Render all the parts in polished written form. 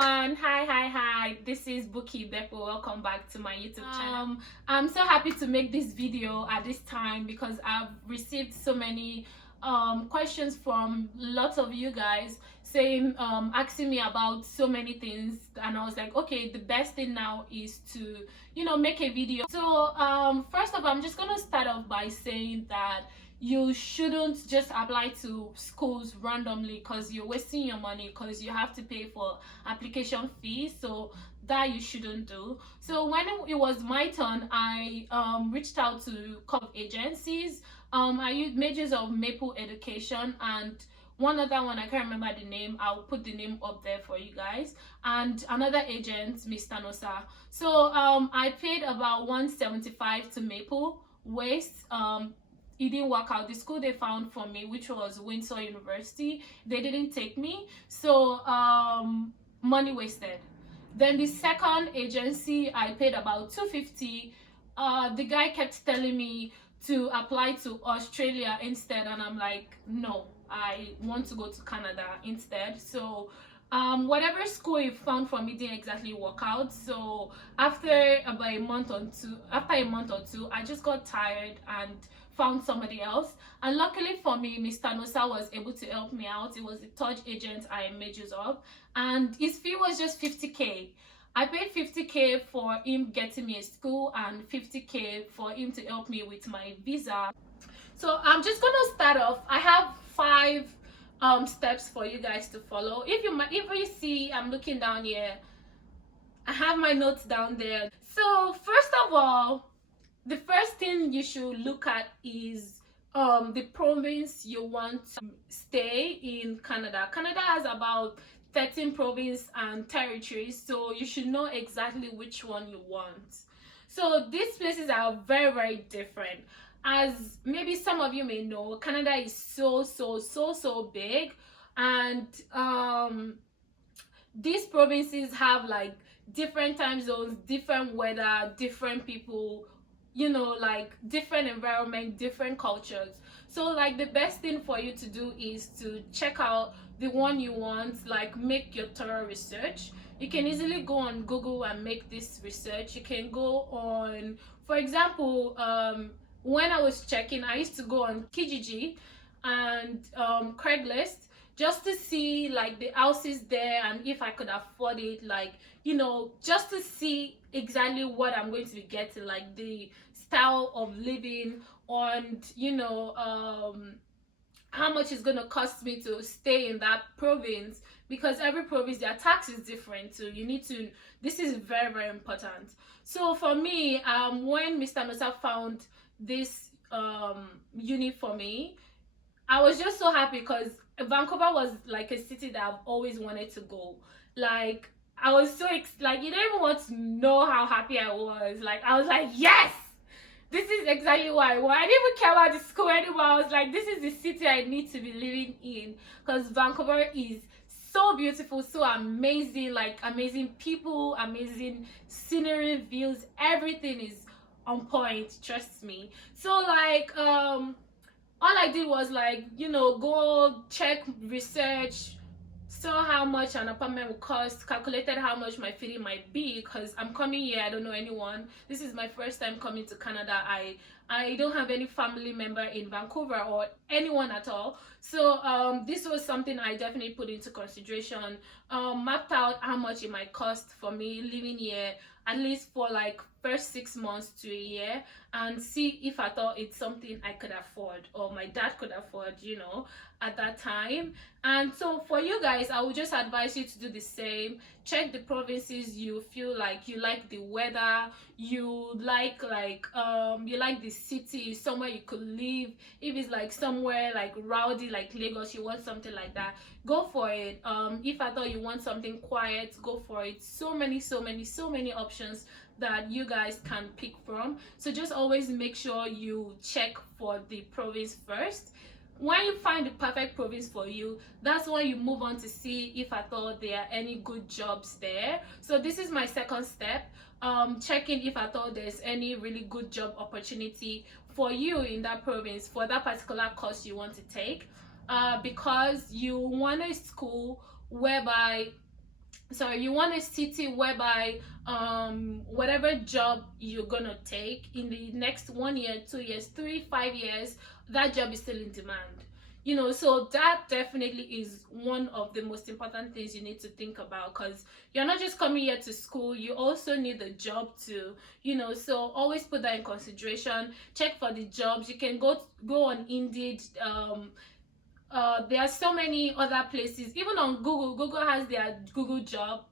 everyone. Hi. This is Buki Beppo. Welcome back to my YouTube channel. I'm so happy to make this video at this time because I've received so many questions from lots of you guys saying asking me about so many things, and I was like, okay, the best thing now is to make a video. So first of all, I'm just gonna start off by saying that you shouldn't just apply to schools randomly because you're wasting your money, because you have to pay for application fees. So that you shouldn't do. So when it was my turn, I reached out to a couple of agencies. I used majors of Maple Education and one other one, I can't remember the name. I'll put the name up there for you guys, and another agent, Mr. Nosa. So I paid about 175 to Maple Waste. It didn't work out. The school they found for me, which was Windsor University, they didn't take me, so money wasted. Then the second agency, I paid about 250. The guy kept telling me to apply to Australia instead, and I'm like, no, I want to go to Canada instead. So whatever school he found for me didn't exactly work out. So after about a month or two, I just got tired and found somebody else. And luckily for me, Mr. Nosa was able to help me out. It was the third agent I made use of, and his fee was just 50k. I paid 50k for him getting me a school and 50k for him to help me with my visa. So I'm just gonna start off. I have 5 steps for you guys to follow. If you see, I'm looking down here, I have my notes down there. So first of all, the first thing you should look at is the province you want to stay in Canada. Canada has about 13 provinces and territories, so you should know exactly which one you want. So these places are very different. As maybe some of you may know, Canada is so big, and these provinces have like different time zones, different weather, different people, like different environment, different cultures. So like the best thing for you to do is to check out the one you want, like make your thorough research. You can easily go on Google and make this research. You can go on, for example, when I was checking, I used to go on Kijiji and Craigslist just to see like the houses there and if I could afford it, like just to see exactly what I'm going to be getting, like the style of living, and how much it's gonna cost me to stay in that province, because every province their tax is different, so you need to, this is very important. So for me, when Mr. Nosa found this uni for me, I was just so happy because Vancouver was like a city that I've always wanted to go. Like I was so like, you don't even want to know how happy I was. Like I was like, yes, this is exactly what I want. I didn't even care about the school anymore. I was like, this is the city I need to be living in, because Vancouver is so beautiful, so amazing, like amazing people, amazing scenery, views, everything is on point, trust me. So like all I did was like, go check, research, saw how much an apartment would cost, calculated how much my feeding might be, because I'm coming here, I don't know anyone. This is my first time coming to Canada. I don't have any family member in Vancouver or anyone at all. So this was something I definitely put into consideration. Mapped out how much it might cost for me living here, at least for like first 6 months to a year, and see if I thought it's something I could afford or my dad could afford, at that time. And so for you guys, I would just advise you to do the same. Check the provinces you feel like you like, the weather, you like the city, somewhere you could live. If it's like somewhere like rowdy like Lagos, you want something like that, go for it. If I thought you want something quiet, go for it. So many options that you guys can pick from. So just always make sure you check for the province first. When you find the perfect province for you, that's when you move on to see if at all there are any good jobs there. So this is my second step, checking if at all there's any really good job opportunity for you in that province for that particular course you want to take, because you want a school whereby So you want a city whereby whatever job you're gonna take in the next 1 year, 2 years, 3, 5 years, that job is still in demand. So that definitely is one of the most important things you need to think about, because you're not just coming here to school, you also need a job too. So always put that in consideration. Check for the jobs. You can go on Indeed. There are so many other places, even on Google has their Google job.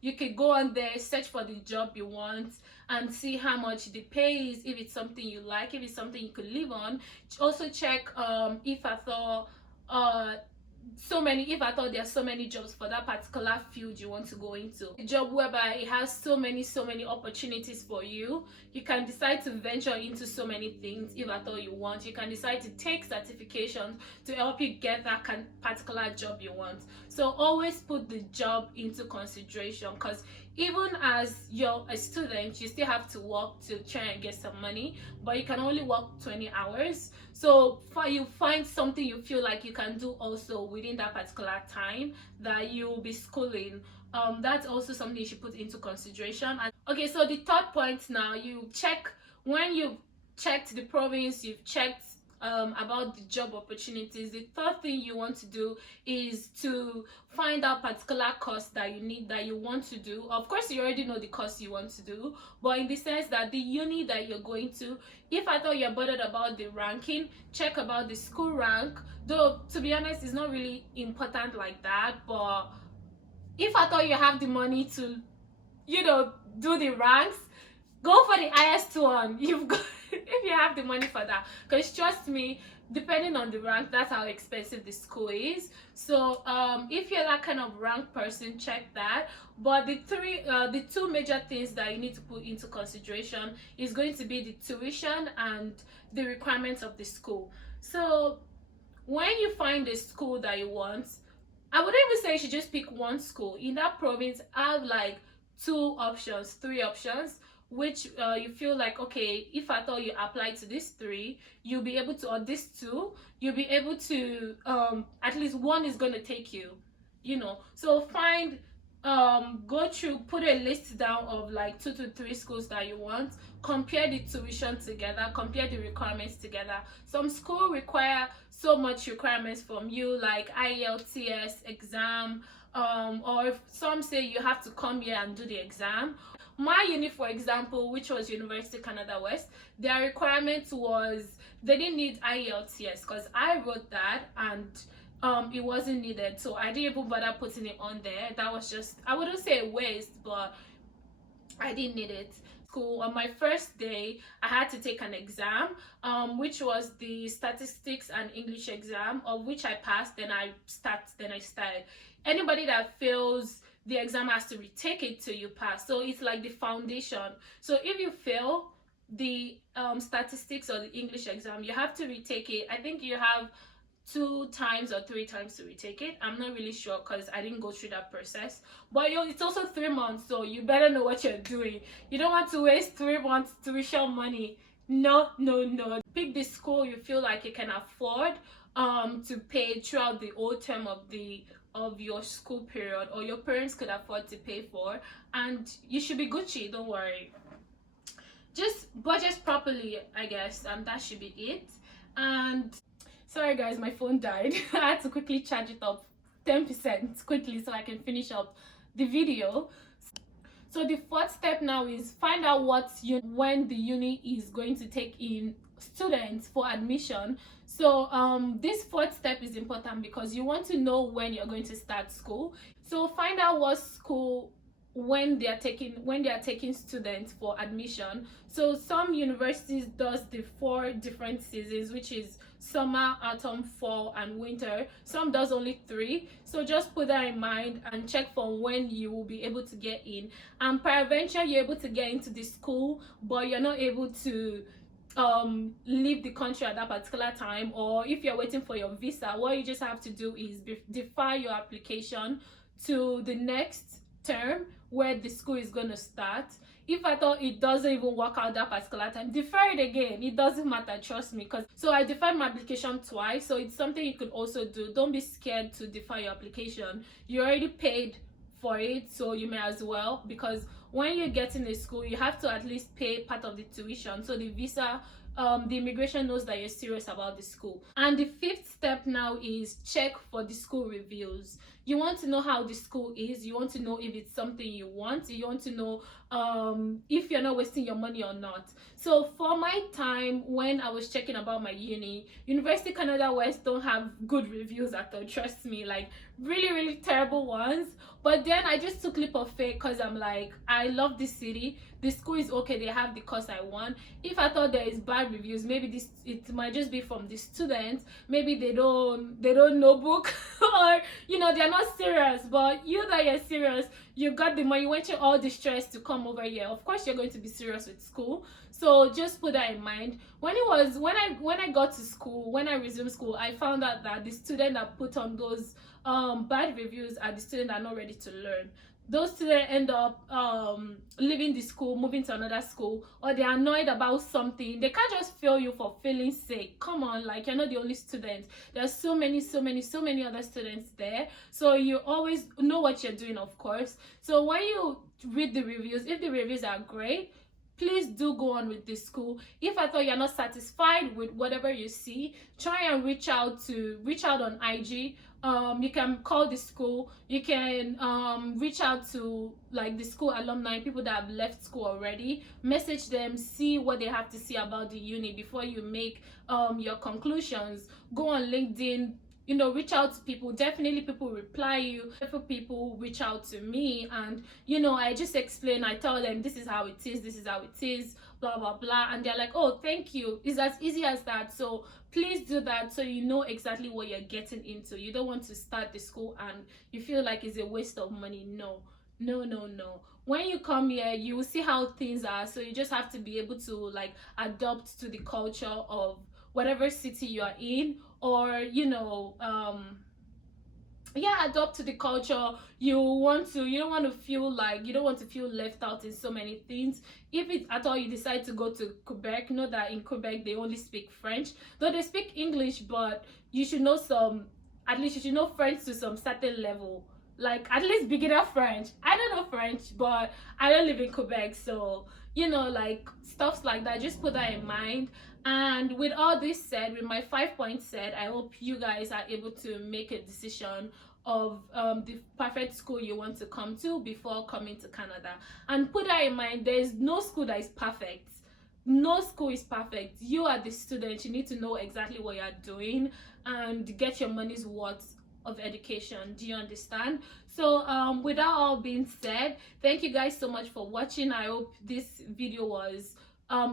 You could go on there, search for the job you want, and see how much the pay is, if it's something you like, if it's something you could live on. Also check if I thought if I thought there are so many jobs for that particular field you want to go into. A job whereby it has so many opportunities for you. You can decide to venture into so many things. If I thought you want, you can decide to take certifications to help you get that particular job you want. So always put the job into consideration, because even as you're a student, you still have to work to try and get some money, but you can only work 20 hours. So you find something you feel like you can do also within that particular time that you will be schooling. That's also something you should put into consideration. Okay, so the third point now, you check when you've checked the province, you've checked about the job opportunities. The third thing you want to do is to find out particular course that you need, that you want to do. Of course, you already know the course you want to do, but in the sense that the uni that you're going to, if I thought you're bothered about the ranking, check about the school rank. Though to be honest, it's not really important like that, but if I thought you have the money to do the ranks, go for the highest one. You've got if you have the money for that, because trust me, depending on the rank, that's how expensive the school is. So if you're that kind of rank person, check that. But the two major things that you need to put into consideration is going to be the tuition and the requirements of the school. So when you find a school that you want, I wouldn't even say you should just pick one school. In that province, I have like 2 options, 3 options, which you feel like, okay, if I thought you apply to these 3, you'll be able to, or these 2, you'll be able to, at least one is going to take you, So go through, put a list down of like 2 to 3 schools that you want, compare the tuition together, compare the requirements together. Some school require so much requirements from you, like IELTS exam, or some say you have to come here and do the exam. My uni, for example, which was University Canada West, their requirement was they didn't need IELTS, because I wrote that and it wasn't needed, so I didn't even bother putting it on there. That was just, I wouldn't say a waste, but I didn't need it. School, on my first day I had to take an exam, which was the statistics and English exam, of which I passed. Then I started. Anybody that fails the exam has to retake it till you pass, so it's like the foundation. So if you fail the statistics or the English exam, you have to retake it. I think you have 2 times or 3 times to retake it. I'm not really sure, because I didn't go through that process. But it's also 3 months, so you better know what you're doing. You don't want to waste 3 months tuition money. No. Pick the school you feel like you can afford to pay throughout the whole term of your school period, or your parents could afford to pay for, and you should be Gucci. Don't worry, just budget properly, I guess, and that should be it. And sorry guys, my phone died. I had to quickly charge it up 10% quickly so I can finish up the video. So the fourth step now is find out when the uni is going to take in students for admission. So this fourth step is important because you want to know when you're going to start school. So find out what school when they are taking students for admission. So some universities does the 4 different seasons, which is summer, autumn, fall, and winter. Some does only 3. So just put that in mind and check for when you will be able to get in. And peradventure you're able to get into the school, but you're not able to leave the country at that particular time, or if you're waiting for your visa, what you just have to do is defer your application to the next term where the school is going to start. If I thought it doesn't even work out that particular time, defer it again. It doesn't matter, trust me. So I deferred my application twice, so it's something you could also do. Don't be scared to defer your application. You already paid for it, so you may as well, because when you're getting a school, you have to at least pay part of the tuition, so the visa, the immigration knows that you're serious about the school. And the fifth step now is check for the school reviews. You want to know how the school is, you want to know if it's something you want, you want to know if you're not wasting your money or not. So for my time, when I was checking about my University Canada West don't have good reviews at all, trust me, like really terrible ones. But then I just took leap of faith, because I'm like, I love this city, the school is okay, they have the course I want. If I thought there is bad reviews, maybe it might just be from the students, maybe they don't know book or they're not serious. But you that you're serious, you got the money, you went through all the stress to come over here, of course you're going to be serious with school. So just put that in mind. When I got to school, when I resumed school, I found out that the student that put on those bad reviews are the students that are not ready to learn. Those students end up leaving the school, moving to another school, or they're annoyed about something. They can't just fail you for feeling sake. Come on, like, you're not the only student. There's so many other students there, so you always know what you're doing, of course. So when you read the reviews, if the reviews are great, please do go on with this school. If I thought you're not satisfied with whatever you see, try and reach out on IG. You can call the school, you can reach out to like the school alumni, people that have left school already, message them, see what they have to say about the uni before you make your conclusions. Go on LinkedIn, reach out to people. Definitely people reply you. People reach out to me, and I just explain, I tell them this is how it is, blah blah blah, and they're like, oh, thank you. It's as easy as that. So please do that, so you know exactly what you're getting into. You don't want to start the school and you feel like it's a waste of money. No. When you come here, you will see how things are, so you just have to be able to like adapt to the culture of whatever city you are in, or adopt to the culture. You don't want to feel left out in so many things. If it at all you decide to go to Quebec, know that in Quebec they only speak French, though they speak English, but you should know at least you should know French to some certain level, like at least beginner French. I don't know French, but I don't live in Quebec, so like stuffs like that, just put that in mind. And with all this said, with my 5 points said, I hope you guys are able to make a decision of the perfect school you want to come to before coming to Canada. And put that in mind, there's no school that is perfect. No school is perfect. You are the student, you need to know exactly what you're doing and get your money's worth of education. Do you understand? So with that all being said, thank you guys so much for watching. I hope this video was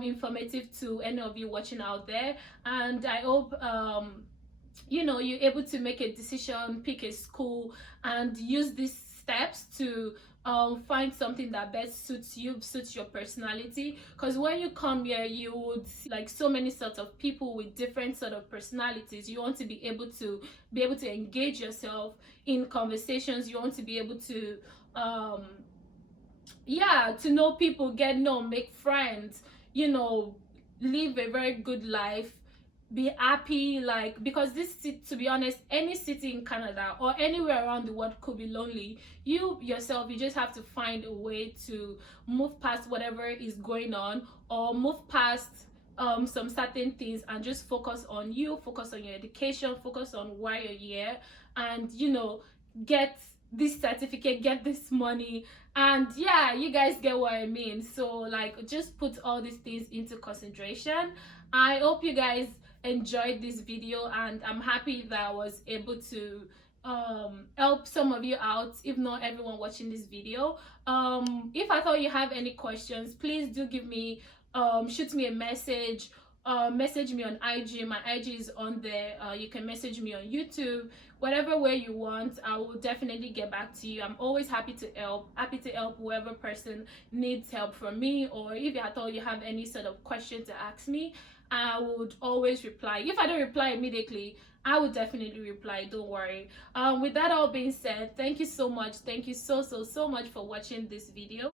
informative to any of you watching out there, and I hope you're able to make a decision, pick a school, and use these steps to find something that best suits your personality. Because when you come here, you would see like so many sorts of people with different sort of personalities. You want to be able to engage yourself in conversations. You want to be able to to know people, make friends, live a very good life, be happy, like, because to be honest, any city in Canada or anywhere around the world could be lonely. You yourself, you just have to find a way to move past whatever is going on, or move past some certain things, and just focus on you, focus on your education, focus on why you're here, and get this certificate, get this money, and you guys get what I mean. So like, just put all these things into consideration. I hope you guys enjoyed this video, and I'm happy that I was able to help some of you out, if not everyone watching this video. If I thought you have any questions, please do give me shoot me a message, message me on IG. My IG is on there. You can message me on YouTube, whatever way you want. I will definitely get back to you. I'm always happy to help whoever person needs help from me, or if you thought you have any sort of question to ask me, I would always reply. If I don't reply immediately, I would definitely reply, don't worry. With that all being said, thank you so much. Thank you so much for watching this video.